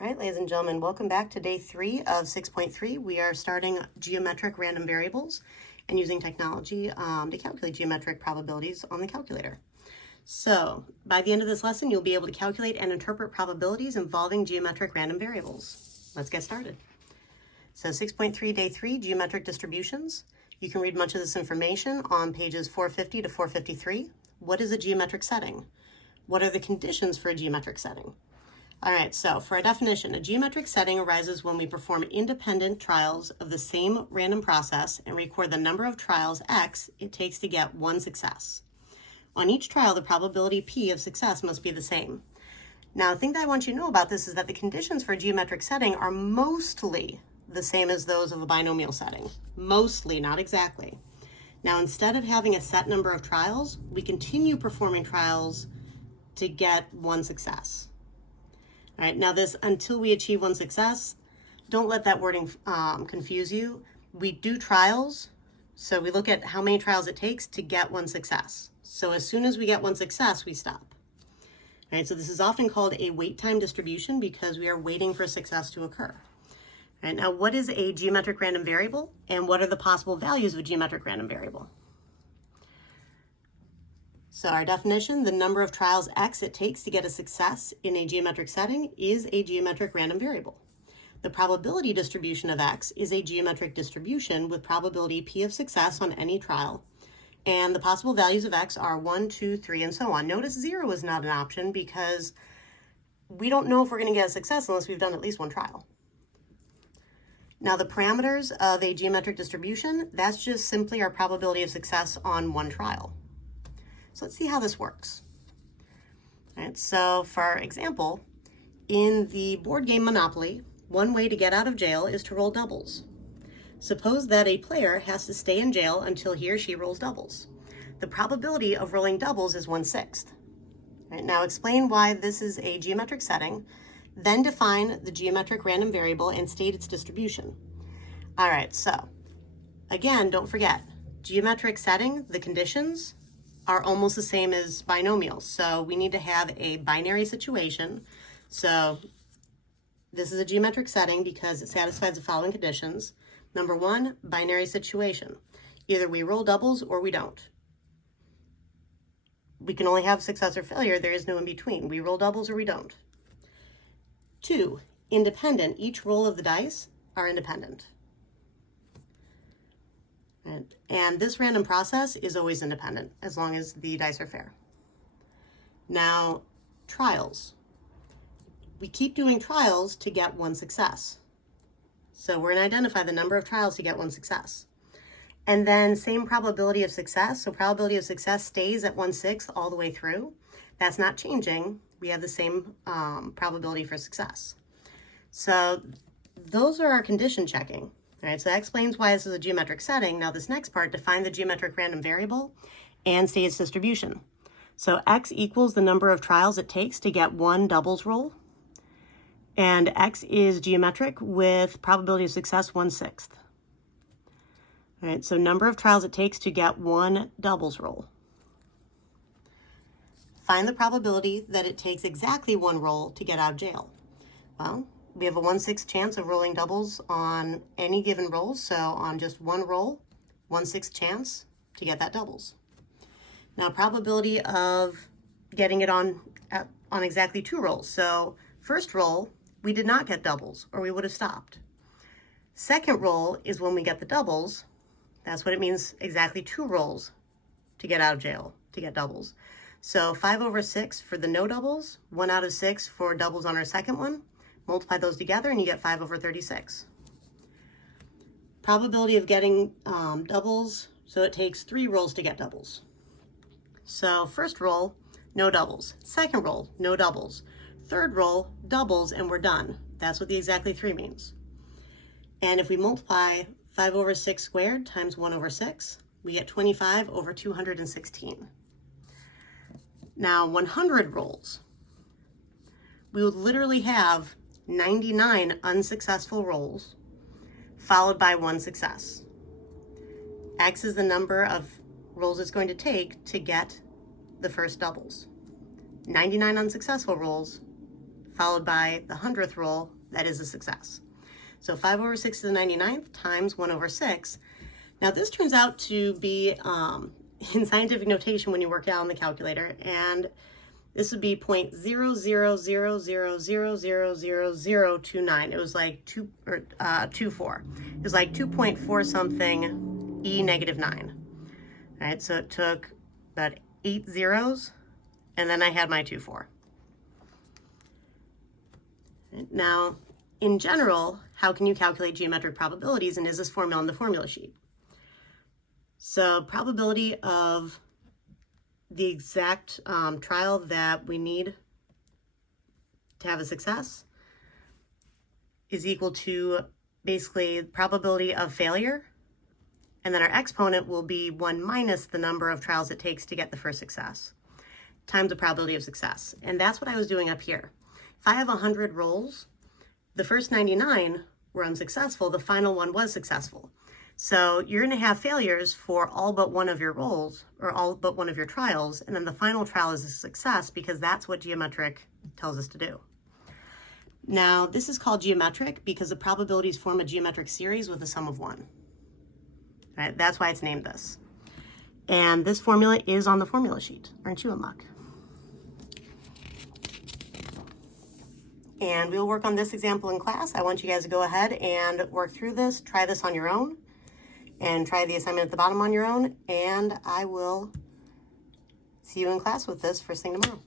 All right, ladies and gentlemen, welcome back to day 3 of 6.3. We are starting geometric random variables and using technology to calculate geometric probabilities on the calculator. So by the end of this lesson, you'll be able to calculate and interpret probabilities involving geometric random variables. Let's get started. So 6.3, day 3, geometric distributions. You can read much of this information on pages 450 to 453. What is a geometric setting? What are the conditions for a geometric setting? All right, so for our definition, a geometric setting arises when we perform independent trials of the same random process and record the number of trials x it takes to get one success. On each trial, the probability p of success must be the same. Now, the thing that I want you to know about this is that the conditions for a geometric setting are mostly the same as those of a binomial setting. Mostly, not exactly. Now, instead of having a set number of trials, we continue performing trials to get one success. All right, now this until we achieve one success, don't let that wording confuse you. We do trials, so we look at how many trials it takes to get one success. So as soon as we get one success, we stop. All right, so this is often called a wait time distribution because we are waiting for success to occur. All right, now what is a geometric random variable and what are the possible values of a geometric random variable? So our definition, the number of trials x it takes to get a success in a geometric setting is a geometric random variable. The probability distribution of x is a geometric distribution with probability p of success on any trial. And the possible values of x are 1, 2, 3, and so on. Notice 0 is not an option because we don't know if we're going to get a success unless we've done at least one trial. Now the parameters of a geometric distribution, that's just simply our probability of success on one trial. So let's see how this works. All right, so for example, in the board game Monopoly, one way to get out of jail is to roll doubles. Suppose that a player has to stay in jail until he or she rolls doubles. The probability of rolling doubles is 1/6. Right, now explain why this is a geometric setting, then define the geometric random variable and state its distribution. All right, so again, don't forget, geometric setting, the conditions are almost the same as binomials. So we need to have a binary situation. So this is a geometric setting because it satisfies the following conditions. Number 1, binary situation. Either we roll doubles or we don't. We can only have success or failure. There is no in between. We roll doubles or we don't. 2, independent. Each roll of the dice are independent. And this random process is always independent as long as the dice are fair. Now, trials. We keep doing trials to get one success. So we're going to identify the number of trials to get one success. And then same probability of success. So probability of success stays at 1/6 all the way through. That's not changing. We have the same probability for success. So those are our condition checking. All right, so that explains why this is a geometric setting. Now this next part, define the geometric random variable and state its distribution. So x equals the number of trials it takes to get one doubles roll. And x is geometric with probability of success 1/6. All right, so number of trials it takes to get one doubles roll. Find the probability that it takes exactly one roll to get out of jail. Well, we have a 1/6 chance of rolling doubles on any given roll. So on just one roll, 1/6 chance to get that doubles. Now probability of getting it on exactly 2 rolls. So first roll, we did not get doubles or we would have stopped. Second roll is when we get the doubles. That's what it means, exactly 2 rolls to get out of jail, to get doubles. So 5/6 for the no doubles, 1 out of 6 for doubles on our second one. Multiply those together and you get 5/36. Probability of getting doubles, so it takes 3 rolls to get doubles. So first roll, no doubles. Second roll, no doubles. Third roll, doubles, and we're done. That's what the exactly 3 means. And if we multiply 5/6 squared times 1/6, we get 25/216. Now 100 rolls. We would literally have 99 unsuccessful rolls followed by 1 success. X is the number of rolls it's going to take to get the first doubles. 99 unsuccessful rolls followed by the 100th roll, that is a success. So 5 over 6 to the 99th times 1 over 6. Now this turns out to be, in scientific notation when you work it out on the calculator, and this would be 0.0000000029. It was like 24. It was like 2.4 something e negative 9. All right, so it took about 8 zeros, and then I had my 24. Now, in general, how can you calculate geometric probabilities, and is this formula on the formula sheet? So probability of the exact trial that we need to have a success is equal to basically probability of failure, and then our exponent will be 1 minus the number of trials it takes to get the first success, times the probability of success. And that's what I was doing up here. If I have 100 rolls, the first 99 were unsuccessful, the final one was successful. So you're going to have failures for all but one of your rolls, or all but one of your trials, and then the final trial is a success because that's what geometric tells us to do. Now, this is called geometric because the probabilities form a geometric series with a sum of 1. Right? That's why it's named this. And this formula is on the formula sheet. Aren't you in luck? And we'll work on this example in class. I want you guys to go ahead and work through this, try this on your own, and try the assignment at the bottom on your own, and I will see you in class with this first thing tomorrow.